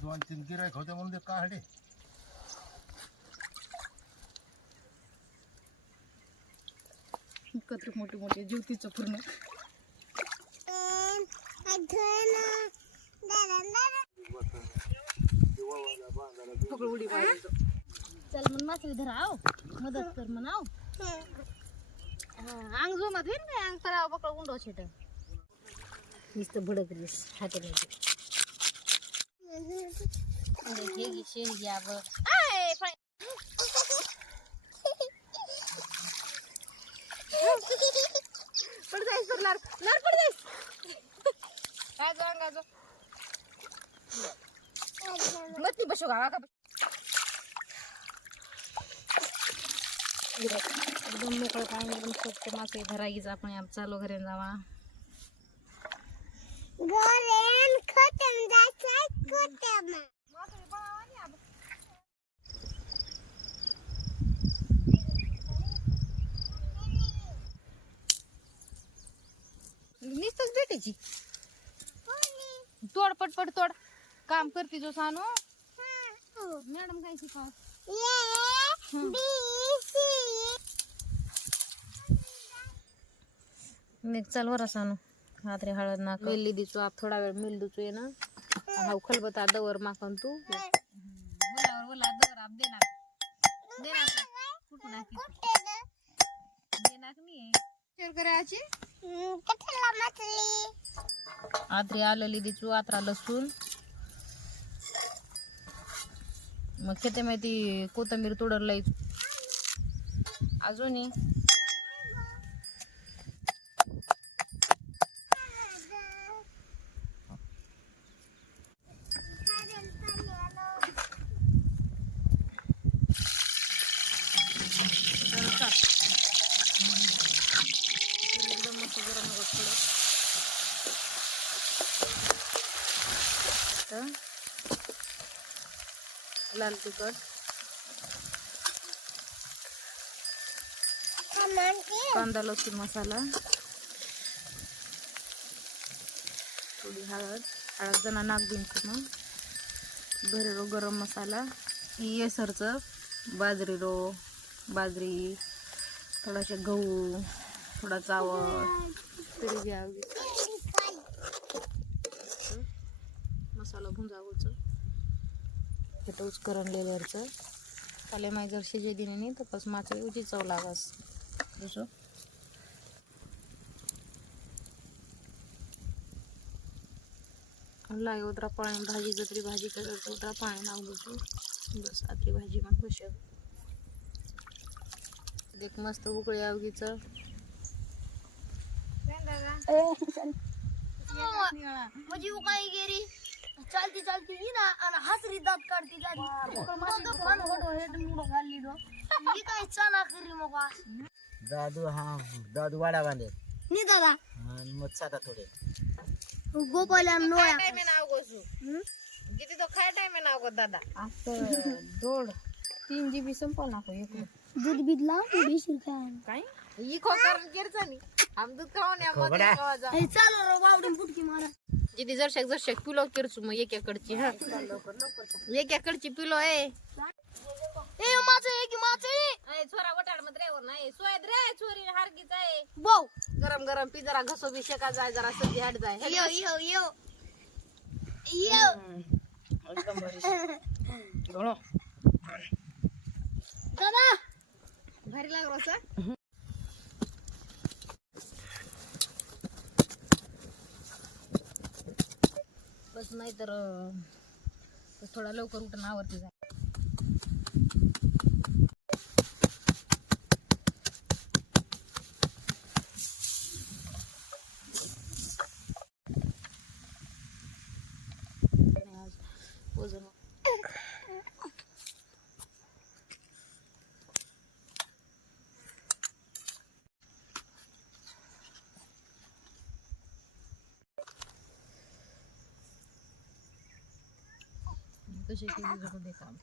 दोन तीन गिरायक होते म्हणून ते काढे एकत्र मोठे मोठे जीवतीचं पूर्ण फुगळ उडी मारायचं. चल मग मासळी धरा आव मदत कर म्हणाव अंग जो मत होईन काय अंग करावं बकळ उंडो शेट नुसतं भडक दिस हातामध्ये घे घे आय, फाय. पड जायस तर लार लार पड जायस अंगा जाऊ मग बसू गावा का? एकदम मोकळं पाणी एकदम स्वच्छ मासे धरायचं आपण या चालू घरी जावा. नुसतंच भेटायची. तोड पटपट तोड. काम करते जो सानू. मॅडम काय शिकाव मी चाल वर सानू. रात्री हळद नाक. मेल्ली दिसू आप थोडा वेळ मिल दिसू ये ना. हा खलबता दवर माकन तू. बोलावर बोला दर आप देणार देणार कुठून देणार नाही करायची आत्री आलेली दिसू आत्रा लसूण. मग खेते माहिती कोथंबीर तुडर अजूनही एकदम मस्त गरम होत थोडं आता लाल तिखट कांदा लसूण मसाला. थोडी हळद. हळद जणा नाक देईन मग घरेरो गरम मसाला. येसरचं बाजरी रो बाजरी थोडासे गहू थोडा चावळ तरी घ्यावी मसाला भुंजावचं हे तर उचकरण लेलरचं काले माय जर शिजे दिने नाही तर पस माचळी उची चव लागास. पाणी भाजी जत्री भाजी करत उतरा पाणी नाव बसू बस आतली भाजी देख मस्त उकळी आवगीचं म्हणजे काय गेली चालती चालती ही ना आणि हसरी दात काढती खाल्ली दो ही काय चाना करी मग दादू हा दादू वाडा बांधे नि दादा. आणि मग साधा थोडे. गोपाल्या नोया किती तो खाय टाइम नाव गो दादा? आता दोड. तीन जीबी संपव नाको एक. दूध बिदला बेशीर काय? काय? ही खोकार केरचा नी आम दूध खाऊन या मध्ये खावा जा. चालू रो बावडी फुटकी मारा. जिथे जरशक जरशक पिलो किरचू मग एक एकड़ची हा. एक एकड़ची पिलो आहे ए माझं एक माचळी अय, छोरा वटाडमध्ये रे नाही सोयद रे छोरी हारगीच आहे. भाऊ गरम गरम पी जरा घसो बी शेका जाय जरा सब्जी हट जाय. यो यो यो. यो. दादा. भारी लागलो असं? बस नाही तर थोडा लवकर उठून आवरती जाय. वजन कशी केली जाऊ दे काम.